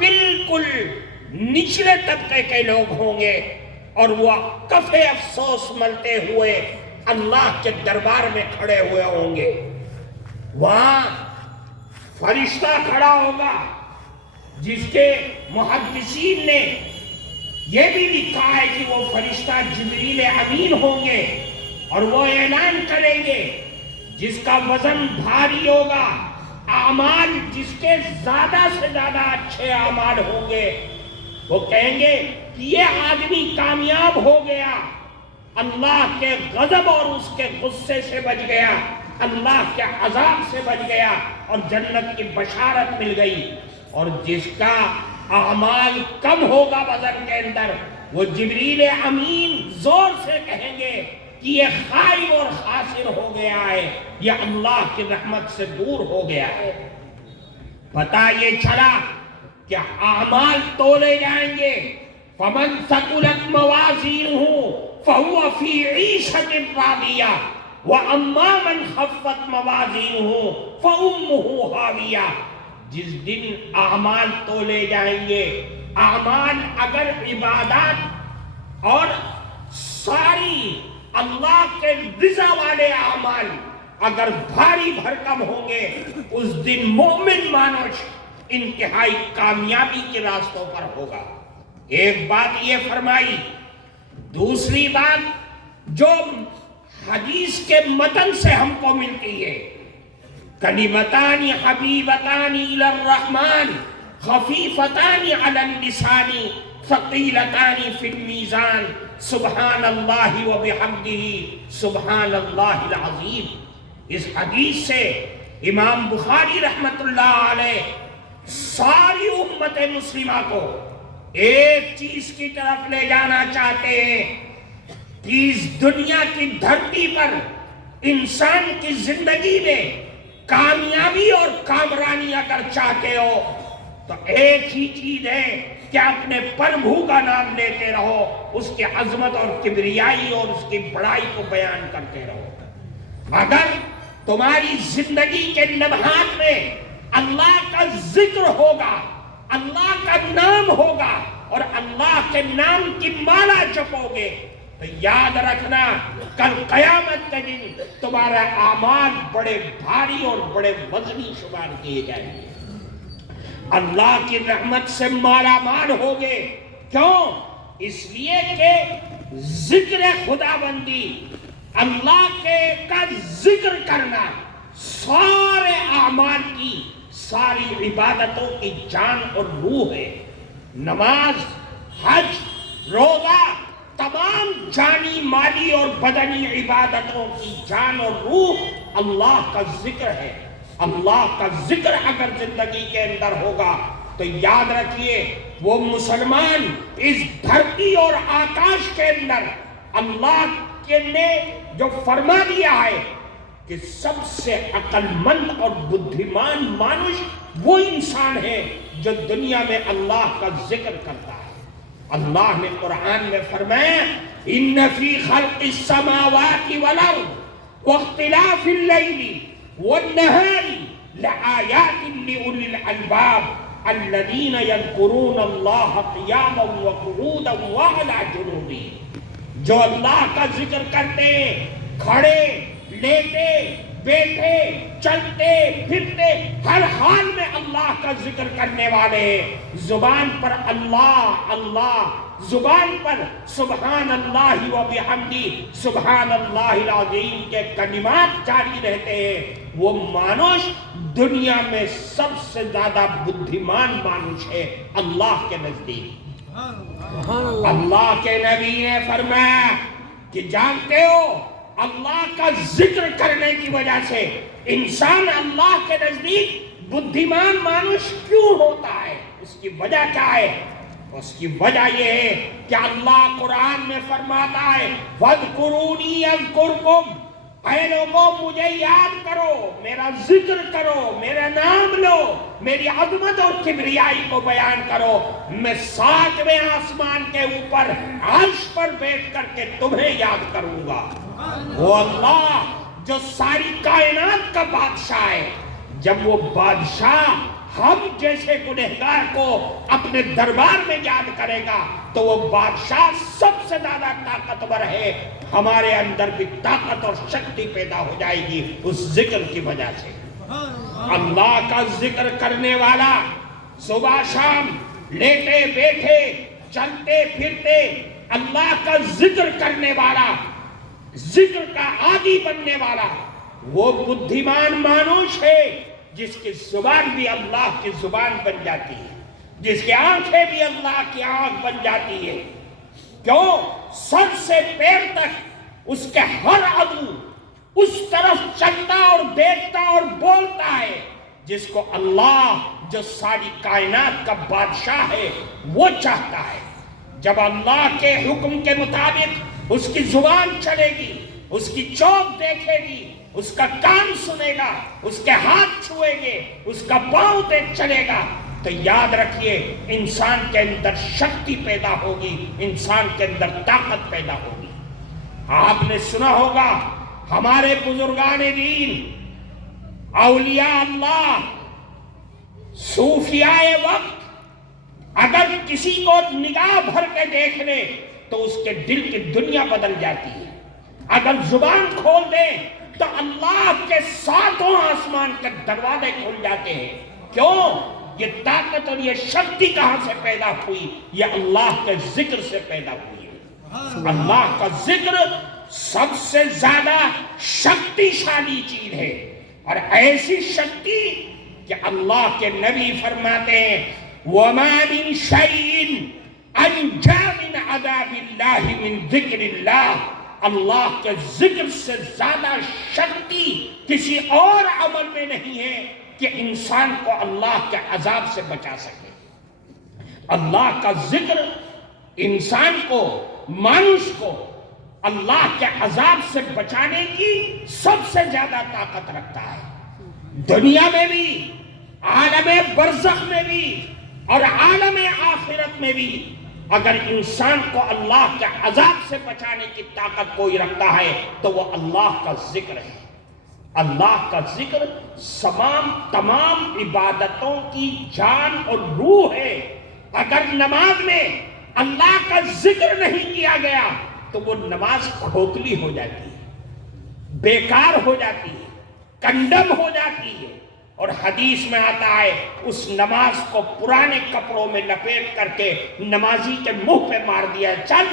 بالکل نچلے طبقے کے لوگ ہوں گے اور وہ کفے افسوس ملتے ہوئے اللہ کے دربار میں کھڑے ہوئے ہوں گے. وہاں فرشتہ کھڑا ہوگا جس کے محدثین نے یہ بھی لکھا ہے کہ وہ فرشتہ جبریل امین ہوں گے اور وہ اعلان کریں گے جس کا وزن بھاری ہوگا، اعمال جس کے زیادہ سے زیادہ اچھے اعمال ہوں گے، وہ کہیں گے کہ یہ آدمی کامیاب ہو گیا، اللہ کے غضب اور اس کے غصے سے بچ گیا، اللہ کے عذاب سے بچ گیا اور جنت کی بشارت مل گئی. اور جس کا اعمال کم ہوگا وزن کے اندر، وہ جبریل امین زور سے کہیں گے کہ یہ خائب اور خاسر ہو گیا ہے، یہ اللہ کی رحمت سے دور ہو گیا ہے. پتہ یہ چلا کہ اعمال تولے جائیں گے. فمن ثقلت موازینہ فہو فی عیشۃ راضیہ واما من خفت موازینہ فامہ ہاویہ. جس دن اعمال تولے جائیں گے، اعمال اگر عبادات اور ساری اللہ کے رضا والے اعمال اگر بھاری بھرکم ہوں گے، اس دن مومن مانوش انتہائی کامیابی کے راستوں پر ہوگا. ایک بات یہ فرمائی. دوسری بات جو حدیث کے متن سے ہم کو ملتی ہے، کلمتان حبیبتان الی الرحمن خفیفتان علی اللسان ثقیلتان فی المیزان سبحان اللہ و بحمدہ سبحان اللہ العظیم. اس حدیث سے امام بخاری رحمت اللہ علیہ ساری امت مسلمہ کو ایک چیز کی طرف لے جانا چاہتے ہیں کہ اس دنیا کی دھرتی پر انسان کی زندگی میں کامیابی اور کامرانی اگر چاہتے ہو تو ایک ہی چیز ہے کہ اپنے پربھو کا نام لیتے رہو، اس کی عظمت اور کبریائی اور اس کی بڑائی کو بیان کرتے رہو. اگر تمہاری زندگی کے لمحات میں اللہ کا ذکر ہوگا، اللہ کا نام ہوگا اور اللہ کے نام کی مالا جپو گے تو یاد رکھنا کل قیامت کے دن تمہارا اعمال بڑے بھاری اور بڑے وزنی شمار کیے جائیں گے. اللہ کی رحمت سے مالا مال ہوگے. کیوں؟ اس لیے کہ ذکر خدا بندی، اللہ کا ذکر کرنا سارے اعمال کی، ساری عبادتوں کی جان اور روح ہے. نماز، حج، روزہ، تمام جانی مالی اور بدنی عبادتوں کی جان اور روح اللہ کا ذکر ہے. اللہ کا ذکر اگر زندگی کے اندر ہوگا تو یاد رکھیے وہ مسلمان اس دھرتی اور آکاش کے اندر اللہ کے نے جو فرما دیا ہے کہ سب سے عقل مند اور بدھیمان مانوش وہ انسان ہے جو دنیا میں اللہ کا ذکر کرتا ہے. اللہ نے قرآن میں فرمایا ان فی خلق السماوات والارض واختلاف اللیل والنہار لآیات لأولی الالباب الذین یذکرون اللہ قیاما وقعودا وعلی جنوبہم. جو اللہ کا ذکر کرتے ہیں، کھڑے، لیٹے، بیٹھے، چلتے پھرتے، ہر حال میں اللہ کا ذکر کرنے والے ہیں. زبان پر اللہ اللہ، زبان پر سبحان اللہ و بحمدہ سبحان اللہ العظیم کے کلمات جاری رہتے ہیں. وہ مانوش دنیا میں سب سے زیادہ بدھیمان مانوش ہے اللہ کے نزدیک. اللہ کے نبی نے فرمایا کہ جانتے ہو اللہ کا ذکر کرنے کی وجہ سے انسان اللہ کے نزدیک بدھیمان مانوش کیوں ہوتا ہے؟ اس کی وجہ کیا ہے؟ اس کی وجہ یہ ہے کہ اللہ قرآن میں فرماتا ہے وَاذْكُرُونِي أَذْكُرْكُمْ. اے لوگوں مجھے یاد کرو، میرا ذکر کرو، میرا نام لو، میری عظمت اور کبریائی کو بیان کرو، میں 7ویں آسمان کے اوپر عرش پر بیٹھ کر کے تمہیں یاد کروں گا. وہ اللہ جو ساری کائنات کا بادشاہ ہے، جب وہ بادشاہ ہم جیسے گنہگار کو اپنے دربار میں یاد کرے گا تو وہ بادشاہ سب سے زیادہ طاقتور ہے. ہمارے اندر بھی طاقت اور شکتی پیدا ہو جائے گی اس ذکر کی وجہ سے. اللہ کا ذکر کرنے والا صبح شام لیٹے بیٹھے چلتے پھرتے اللہ کا ذکر کرنے والا، ذکر کا عادی بننے والا، وہ بدھیمان مانوش ہے جس کی زبان بھی اللہ کی زبان بن جاتی ہے، جس کی آنکھیں بھی اللہ کی آنکھ بن جاتی ہے. کیوں؟ سر سے پیر تک اس کے ہر عضو اس طرف چلتا اور دیکھتا اور بولتا ہے جس کو اللہ جو ساری کائنات کا بادشاہ ہے وہ چاہتا ہے. جب اللہ کے حکم کے مطابق اس کی زبان چلے گی، اس کی چوک دیکھے گی، اس کا کان سنے گا، اس کے ہاتھ چھوئے گے، اس کا پاؤں دیکھ چلے گا، تو یاد رکھیے انسان کے اندر شکتی پیدا ہوگی، انسان کے اندر طاقت پیدا ہوگی. آپ نے سنا ہوگا ہمارے بزرگان دین، اولیاء اللہ، صوفیاء وقت اگر کسی کو نگاہ بھر کے دیکھ لے تو اس کے دل کی دنیا بدل جاتی ہے. اگر زبان کھول دے تو اللہ کے ساتوں آسمان کے دروازے کھل جاتے ہیں. کیوں؟ یہ طاقت اور یہ شکتی کہاں سے پیدا ہوئی؟ یہ اللہ کے ذکر سے پیدا ہوئی ہے. اللہ کا ذکر سب سے زیادہ شکتی شالی چیز ہے، اور ایسی شکتی کہ اللہ کے نبی فرماتے ہیں وَمَا مِن شَيْءٍ أَنْجَىٰ مِنْ عَذَابِ اللَّهِ مِنْ ذِكْرِ اللَّهِ. اللہ کے ذکر سے زیادہ شکتی کسی اور عمل میں نہیں ہے کہ انسان کو اللہ کے عذاب سے بچا سکے. اللہ کا ذکر انسان کو، مانوس کو اللہ کے عذاب سے بچانے کی سب سے زیادہ طاقت رکھتا ہے. دنیا میں بھی، عالم برزخ میں بھی اور عالم آخرت میں بھی اگر انسان کو اللہ کے عذاب سے بچانے کی طاقت کوئی رکھتا ہے تو وہ اللہ کا ذکر ہے. اللہ کا ذکر تمام عبادتوں کی جان اور روح ہے. اگر نماز میں اللہ کا ذکر نہیں کیا گیا تو وہ نماز کھوکھلی ہو جاتی ہے، بیکار ہو جاتی ہے، کنڈم ہو جاتی ہے. اور حدیث میں آتا ہے اس نماز کو پرانے کپڑوں میں لپیٹ کر کے نمازی کے منہ پہ مار دیا، چل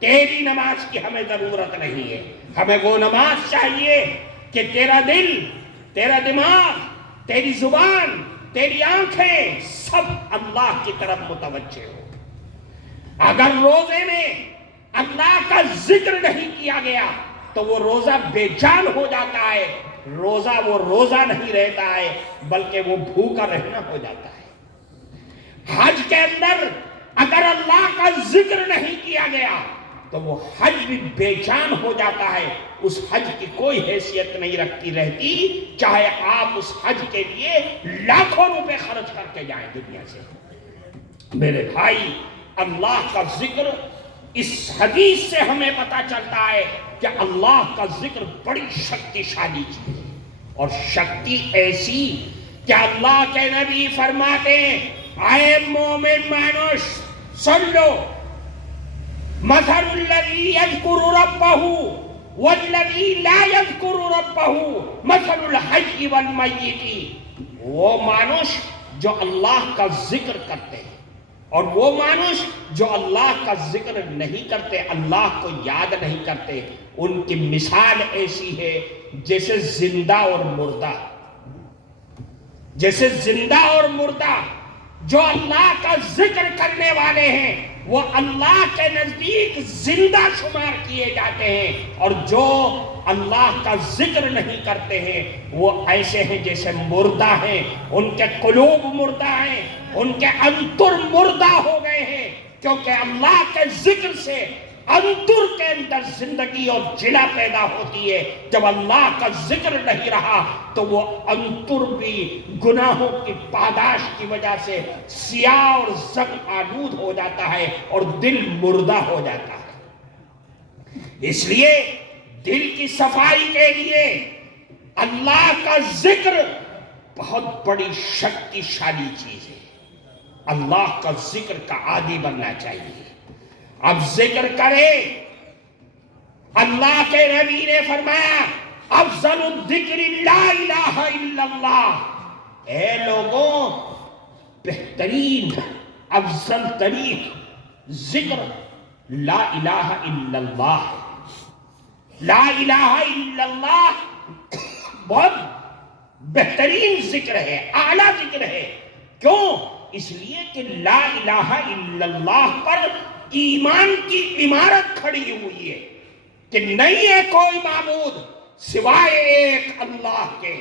تیری نماز کی ہمیں ضرورت نہیں ہے، ہمیں وہ نماز چاہیے کہ تیرا دل، تیرا دماغ، تیری زبان، تیری آنکھیں سب اللہ کی طرف متوجہ ہو. اگر روزے میں اللہ کا ذکر نہیں کیا گیا تو وہ روزہ بے جان ہو جاتا ہے. روزہ وہ روزہ نہیں رہتا ہے بلکہ وہ بھوکا رہنا ہو جاتا ہے. حج کے اندر اگر اللہ کا ذکر نہیں کیا گیا تو وہ حج بھی بے جان ہو جاتا ہے. اس حج کی کوئی حیثیت نہیں رہتی چاہے آپ اس حج کے لیے لاکھوں روپے خرچ کر کے جائیں دنیا سے. میرے بھائی، اللہ کا ذکر، اس حدیث سے ہمیں پتا چلتا ہے کہ اللہ کا ذکر بڑی شکتی شالی چیز ہے. اور شکتی ایسی کہ اللہ کے نبی فرماتے ہیں اے مومن مانوش سن لو، مثل الذی یذکر ربہ والذی لا یذکر ربہ مثل الحی والمیت. وہ مانوش جو اللہ کا ذکر کرتے ہیں اور وہ مانوس جو اللہ کا ذکر نہیں کرتے، اللہ کو یاد نہیں کرتے، ان کی مثال ایسی ہے جیسے زندہ اور مردہ. جیسے زندہ اور مردہ. جو اللہ کا ذکر کرنے والے ہیں وہ اللہ کے نزدیک زندہ شمار کیے جاتے ہیں، اور جو اللہ کا ذکر نہیں کرتے ہیں وہ ایسے ہیں جیسے مردہ ہیں. ان کے قلوب مردہ ہیں، ان کے انتر مردہ ہو گئے ہیں، کیونکہ اللہ کے ذکر سے انتر کے اندر زندگی اور جلا پیدا ہوتی ہے. جب اللہ کا ذکر نہیں رہا تو وہ انتر بھی گناہوں کی پاداش کی وجہ سے سیاہ اور زنگ آلود ہو جاتا ہے اور دل مردہ ہو جاتا ہے. اس لیے دل کی صفائی کے لیے اللہ کا ذکر بہت بڑی شکتیشالی چیز ہے. اللہ کا ذکر کا عادی بننا چاہیے. اب ذکر کرے. اللہ کے نبی نے فرمایا افضل الذکر لا الہ الا اللہ. اے لوگوں، بہترین افضل ترین ذکر لا الہ الا اللہ ہے. لا الہ الا اللہ بہت بہترین ذکر ہے، اعلیٰ ذکر ہے. کیوں؟ اس لیے کہ لا الہ الا اللہ پر ایمان کی عمارت کھڑی ہوئی ہے کہ نہیں ہے کوئی معبود سوائے ایک اللہ کے.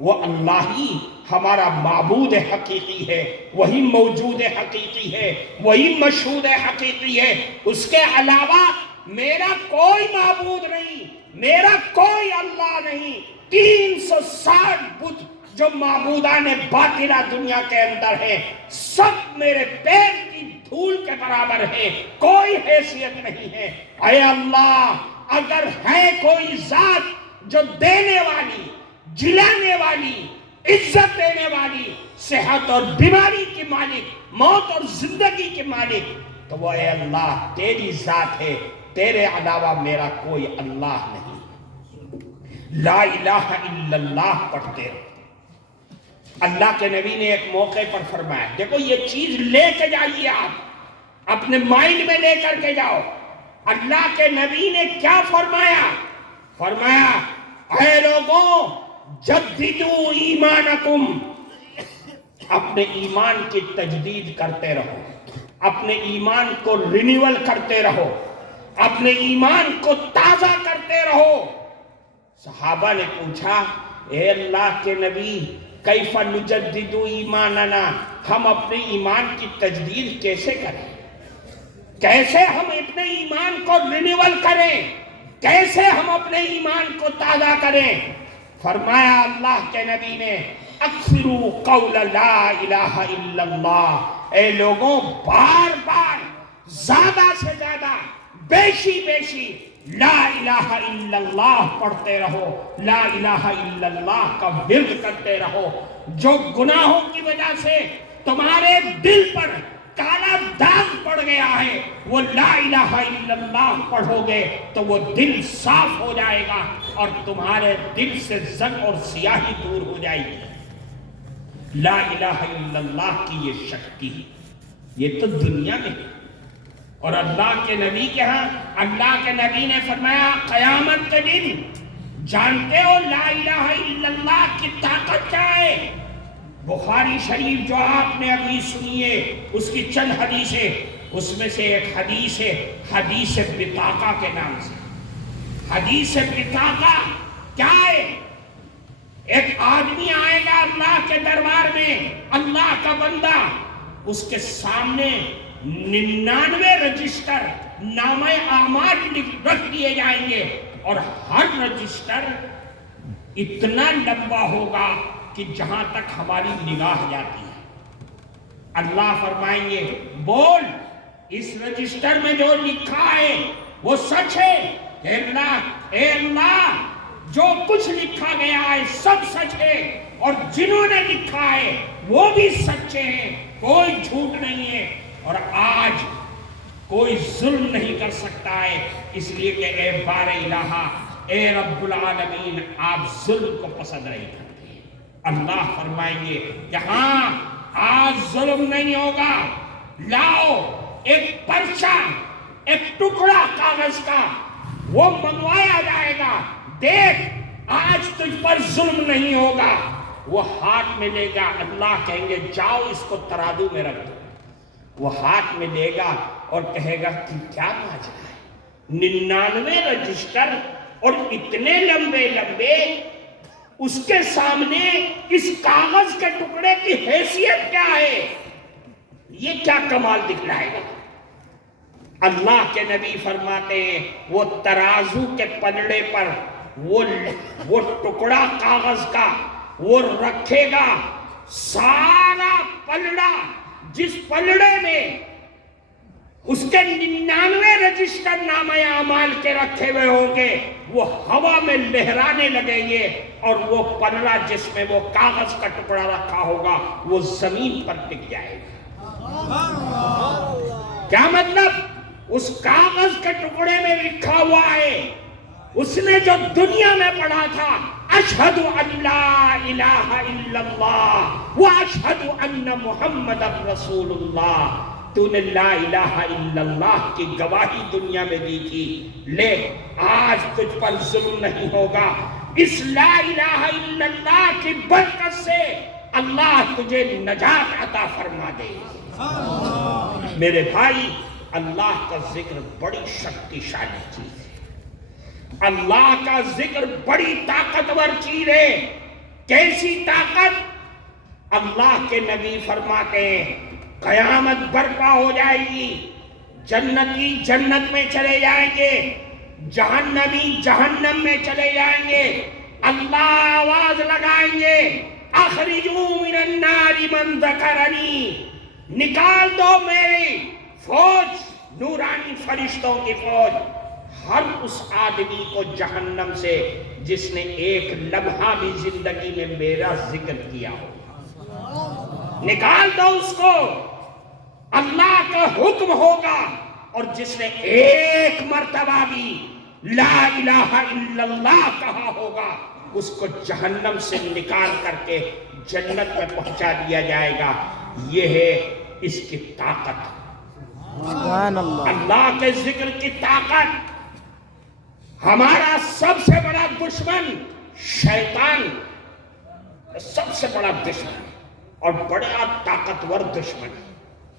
وہ اللہ ہی ہمارا معبود حقیقی ہے، وہی موجود حقیقی ہے، وہی مشہود حقیقی ہے. اس کے علاوہ میرا کوئی معبود نہیں، میرا کوئی اللہ نہیں. 360 بت جو معبودان باطلہ دنیا کے اندر ہیں سب میرے پیر کی دھول کے برابر ہیں، کوئی حیثیت نہیں ہے. اے اللہ، اگر ہے کوئی ذات جو دینے والی، جلانے والی، عزت دینے والی، صحت اور بیماری کی مالک، موت اور زندگی کی مالک، تو وہ اے اللہ تیری ذات ہے. تیرے علاوہ میرا کوئی اللہ نہیں. لا الہ الا اللہ پڑھتے رہو. اللہ کے نبی نے ایک موقع پر فرمایا، دیکھو یہ چیز لے کے جائیے، آپ اپنے مائنڈ میں لے کر کے جاؤ. اللہ کے نبی نے کیا فرمایا؟ فرمایا اے لوگوں جددوا ایمانکم، اپنے ایمان کی تجدید کرتے رہو، اپنے ایمان کو رینیول کرتے رہو، اپنے ایمان کو تازہ کرتے رہو. صحابہ نے پوچھا اے اللہ کے نبی کیف نجدد ایماننا، ہم اپنے ایمان کی تجدید کیسے کریں؟ کیسے ہم اپنے ایمان کو رینیول کریں؟ کیسے ہم اپنے ایمان کو تازہ کریں؟ فرمایا اللہ کے نبی نے اکثروا قول لا الہ الا اللہ. اے لوگوں بار بار زیادہ سے زیادہ بیشی بیشی لا الہ الا اللہ پڑھتے رہو، لا الہ الا اللہ کا ورد کرتے رہو. جو گناہوں کی وجہ سے تمہارے دل پر کالا داغ پڑ گیا ہے، وہ لا الہ الا اللہ پڑھو گے تو وہ دل صاف ہو جائے گا اور تمہارے دل سے زنگ اور سیاہی دور ہو جائے گی. لا الہ الا اللہ کی یہ شکتی ہے، یہ تو دنیا میں ہے. اور اللہ کے نبی کے ہاں اللہ کے نبی نے فرمایا قیامت کے دن جانتے ہو لا الہ الا اللہ کی طاقت کیا ہے؟ بخاری شریف جو آپ نے ابھی سنی ہے اس کی چند حدیثیں، اس میں سے ایک حدیث ہے حدیث بطاقہ کے نام سے. حدیث بطاقہ کیا ہے؟ ایک آدمی آئے گا اللہ کے دربار میں، اللہ کا بندہ، اس کے سامنے 99 رجسٹر نامہ اعمال رکھ دیے جائیں گے اور ہر رجسٹر اتنا لمبا ہوگا کہ جہاں تک ہماری نگاہ جاتی ہے. اللہ فرمائیں گے بول اس رجسٹر میں جو لکھا ہے وہ سچ ہے؟ اے اللہ جو کچھ لکھا گیا ہے سب سچ ہے اور جنہوں نے لکھا ہے وہ بھی سچے ہیں، کوئی جھوٹ نہیں ہے. اور آج کوئی ظلم نہیں کر سکتا ہے، اس لیے کہ اے بار الہ، اے رب العالمین، آپ ظلم کو پسند نہیں کرتے. اللہ فرمائیں گے یہاں آج ظلم نہیں ہوگا، لاؤ ایک پرچہ، ایک ٹکڑا کاغذ کا، وہ منگوایا جائے گا، دیکھ آج تجھ پر ظلم نہیں ہوگا. وہ ہاتھ میں لے گا، اللہ کہیں گے جاؤ اس کو ترازو میں رکھ دو. وہ ہاتھ میں لے گا اور کہے گا کہ کیا ماجرا ہے؟ 99 رجسٹر اور اتنے لمبے لمبے، اس کے سامنے اس کاغذ کے ٹکڑے کی حیثیت کیا ہے؟ یہ کیا کمال دکھلائے گا؟ اللہ کے نبی فرماتے ہیں وہ ترازو کے پلڑے پر وہ ٹکڑا کاغذ کا وہ رکھے گا، سارا پلڑا جس پلڑے میں اس کے 99 رجسٹر نامہ اعمال کے رکھے ہوئے ہوں گے، وہ ہوا میں لہرانے لگیں گے، اور وہ پلڑا جس میں وہ کاغذ کا ٹکڑا رکھا ہوگا وہ زمین پر ٹک جائے گا۔ کیا مطلب؟ اس کاغذ کے ٹکڑے میں لکھا ہوا ہے، اس نے جو دنیا میں پڑھا تھا اشہد ان لا الہ الا اللہ واشہد ان محمد رسول اللہ، تو نے لا الہ الا اللہ کی گواہی دنیا میں دی تھی، لے آج تجھ پر ظلم نہیں ہوگا، اس لا الہ الا اللہ کی برکت سے اللہ تجھے نجات عطا فرما دے۔ میرے بھائی، اللہ کا ذکر بڑی شکتی شالی چیز ہے، اللہ کا ذکر بڑی طاقتور چیز ہے۔ کیسی طاقت؟ اللہ کے نبی فرماتے ہیں قیامت برپا ہو جائے گی، جنتی جنت میں چلے جائیں گے، جہنمی جہنم میں چلے جائیں گے، اللہ آواز لگائیں گے اخرجوا من النار من ذکرنی، نکال دو میری فوج، نورانی فرشتوں کی فوج، ہر اس آدمی کو جہنم سے جس نے ایک لمحہ بھی زندگی میں میرا ذکر کیا ہو، نکال دو اس کو، اللہ کا حکم ہوگا، اور جس نے ایک مرتبہ بھی لا الہ الا اللہ کہا ہوگا اس کو جہنم سے نکال کر کے جنت میں پہنچا دیا جائے گا۔ یہ ہے اس کی طاقت، اللہ کے ذکر کی طاقت۔ ہمارا سب سے بڑا دشمن شیطان، سب سے بڑا دشمن اور بڑا طاقتور دشمن،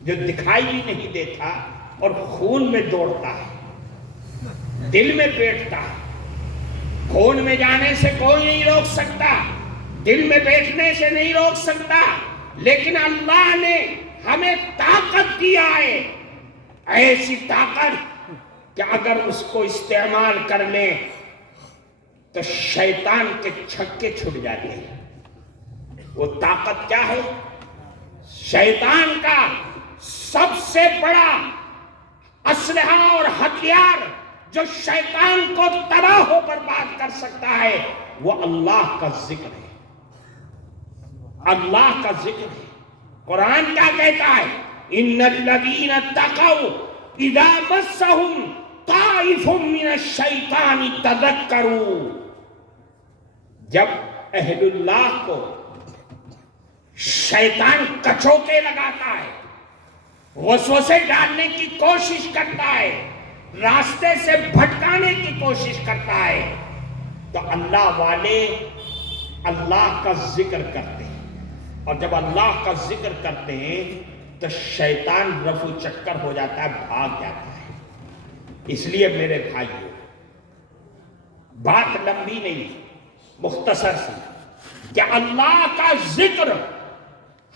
جو دکھائی بھی نہیں دیتا اور خون میں دوڑتا ہے، دل میں بیٹھتا ہے، خون میں جانے سے کوئی نہیں روک سکتا، دل میں بیٹھنے سے نہیں روک سکتا، لیکن اللہ نے ہمیں طاقت دیا ہے، ایسی طاقت کہ اگر اس کو استعمال کر لیں تو شیطان کے چھکے چھٹ جاتے ہیں۔ وہ طاقت کیا ہے؟ شیطان کا سب سے بڑا اسلحہ اور ہتھیار جو شیطان کو تباہ و برباد کر سکتا ہے وہ اللہ کا ذکر ہے، اللہ کا ذکر ہے۔ قرآن کیا کہتا ہے؟ ان الذین اتقوا اذا مسهم طائف من الشیطان تذکروا، جب اہل اللہ کو شیطان کچوکے لگاتا ہے، وسوسے ڈالنے کی کوشش کرتا ہے، راستے سے بھٹکانے کی کوشش کرتا ہے، تو اللہ والے اللہ کا ذکر کرتے ہیں، اور جب اللہ کا ذکر کرتے ہیں تو شیطان رفو چکر ہو جاتا ہے، بھاگ جاتا ہے۔ اس لیے میرے بھائیو، بات لمبی نہیں، مختصر سی، کہ اللہ کا ذکر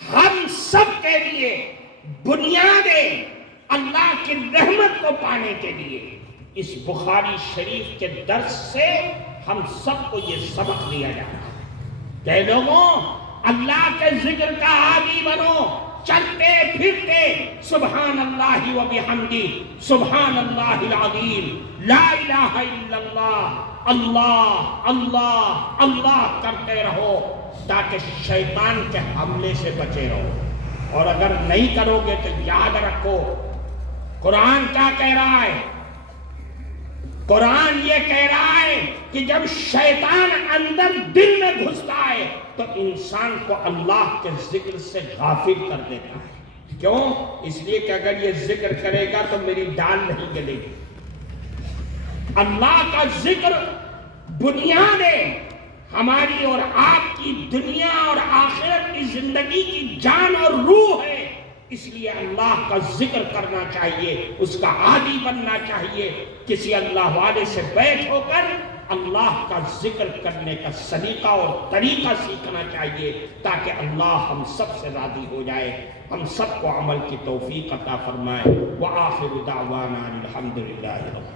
ہم سب کے لیے بنیاد ہے اللہ کی رحمت کو پانے کے لیے۔ اس بخاری شریف کے درس سے ہم سب کو یہ سبق دیا جاتا ہے کہ لوگوں اللہ کے ذکر کا عادی بنو، چلتے پھرتے سبحان اللہ و بحمدہ سبحان اللہ العظیم لا الہ الا اللہ، اللہ اللہ اللہ کرتے رہو تاکہ شیطان کے حملے سے بچے رہو۔ اور اگر نہیں کرو گے تو یاد رکھو قرآن کیا کہہ رہا ہے؟ قرآن یہ کہہ رہا ہے کہ جب شیطان اندر دل میں گھستا ہے تو انسان کو اللہ کے ذکر سے غافل کر دیتا ہے۔ کیوں؟ اس لیے کہ اگر یہ ذکر کرے گا تو میری ڈال نہیں گلے گی۔ اللہ کا ذکر بنیاد ہے ہماری اور آپ کی دنیا اور آخرت کی زندگی کی جان اور روح ہے۔ اس لیے اللہ کا ذکر کرنا چاہیے، اس کا عادی بننا چاہیے۔ کسی اللہ والے سے بیٹھ ہو کر اللہ کا ذکر کرنے کا سلیقہ اور طریقہ سیکھنا چاہیے تاکہ اللہ ہم سب سے راضی ہو جائے، ہم سب کو عمل کی توفیق عطا فرمائے۔ وآخر دعوانا الحمدللہ رب